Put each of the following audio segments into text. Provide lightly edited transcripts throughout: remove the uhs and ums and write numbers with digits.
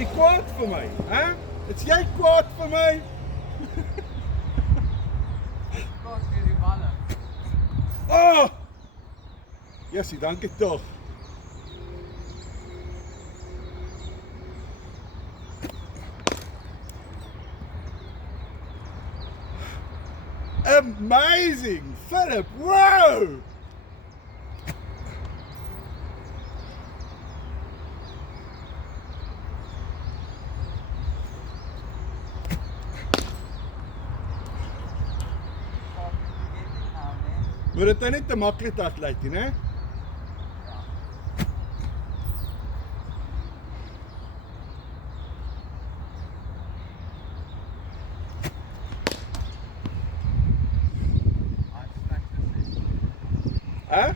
jy kwaad vir my, hè? Is jy kwaad vir my? Kos vir die balle. Oh! Jessie, dankie tog. Amazing! Philip, wow! Maar dit is nie te maklik atleet nie, né? Hè?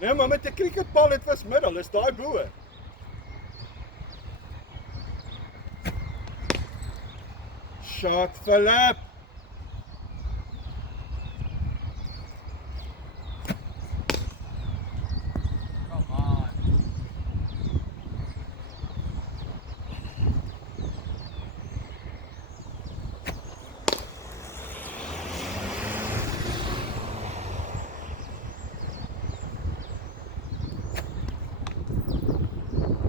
Nee, maar met 'n cricketbal, dit was middel, is daai bo. Shot Philip. Come on.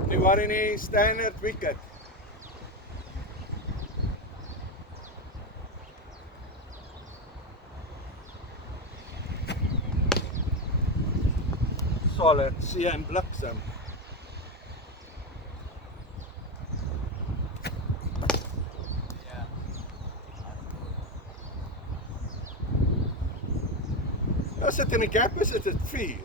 Nie worry nie, standard wicket. Solid, see en bliksem. Yeah. As dit in die gap is dit 4.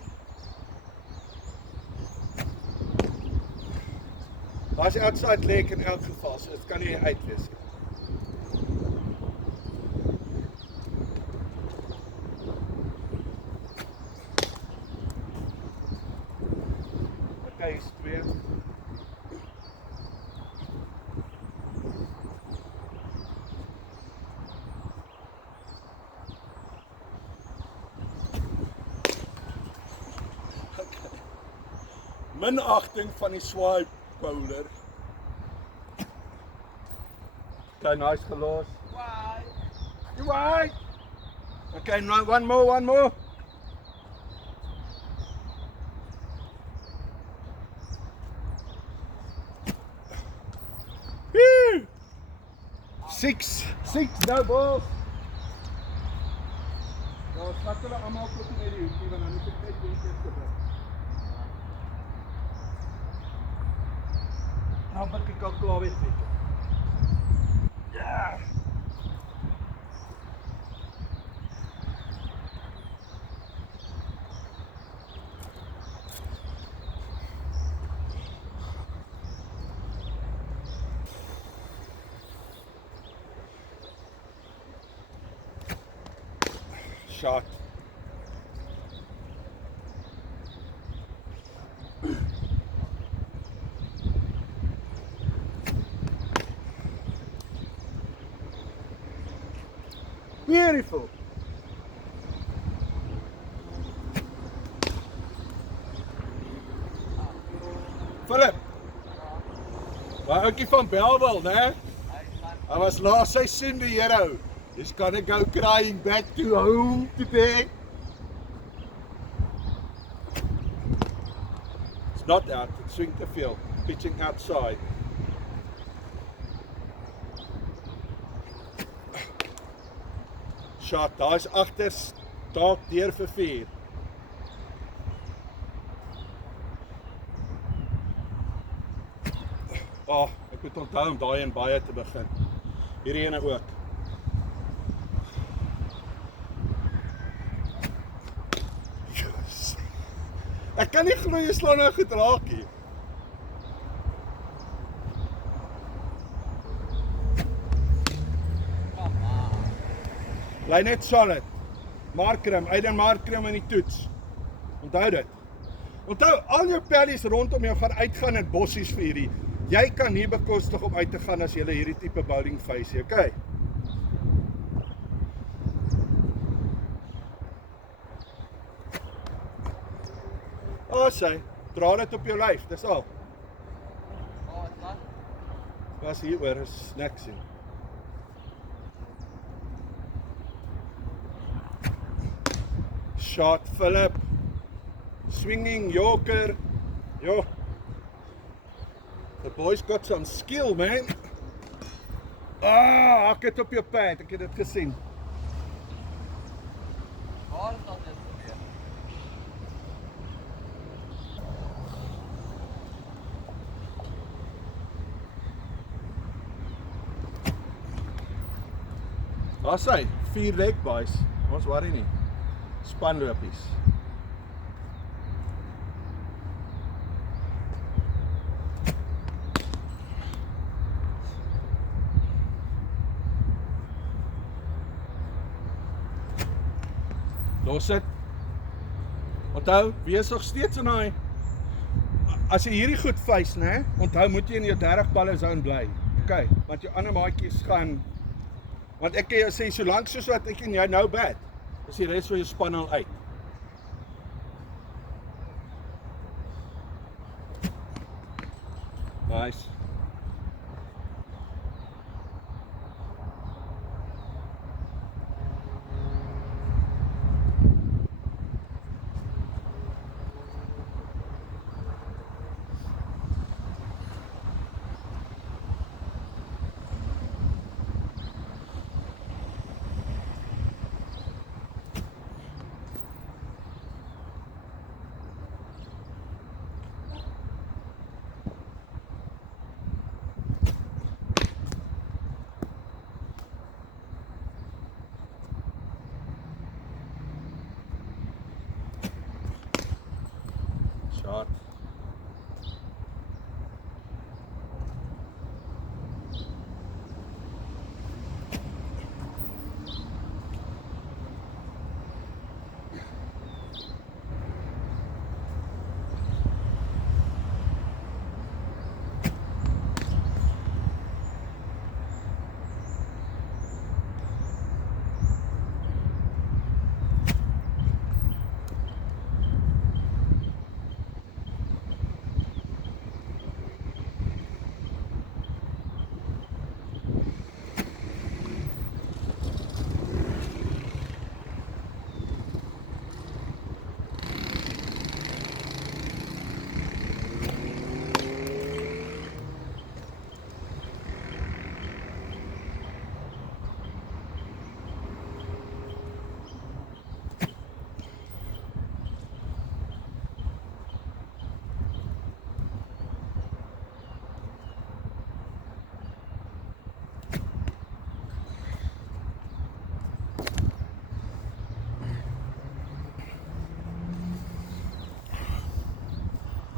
As jy outside leg in elk geval, so dit kan nie uitwees nie. Okay, is 2. Minagting van die swipe bowler. Okay, nice gelos. Why? You right? Okay, no, one more. Woo! Six no balls. Nou, skat hulle almal tot in die hoekie, want dan moet ek net doen te bring. Nou moet ek al klaar wees met jou. Ja. Shot. Beautiful. Philip. Maar ouetjie van Bellville, né? Hy was laas seisoen die hero. He's gonna go crying back to home today. It's not out, it's swing to field, pitching outside. Shot, daar's agter dalk deur vir 4. Oh, ek moet onthou om daai en baie te begin. Hierdie ene ook. Yes. Ek kan nie glo jy slaan nou goed raak hier. Bly net solid. Markram, Aiden Markram in die toets. Onthou dit. Onthou, al jou pellies rondom jou gaan uitgaan in bossies vir hierdie. Jy kan nie bekostig om uit te gaan as jy hierdie tipe bowling face, okay? Sy, dra dit op jou lyf, dis al. Was hier oor is niks nie. Shot Philip. Swinging Yorker. Yo. The boy's got some skill, man. Ah, hak het op jou pad. Ek het dit gesien. Waar is dat dit gebeur? Daar's hy, 4 leg boys. Ons worry nie. Spanlopies. Los dit. Onthou, wees nog steeds in daai. As jy hierdie goed face, né? Onthou moet jy in jou 30 balle zone bly. OK, want jou ander maatjies gaan want ek kan jou sê solank soos wat ek en jy nou bat, is die res van jou span al uit. Nice. Shot.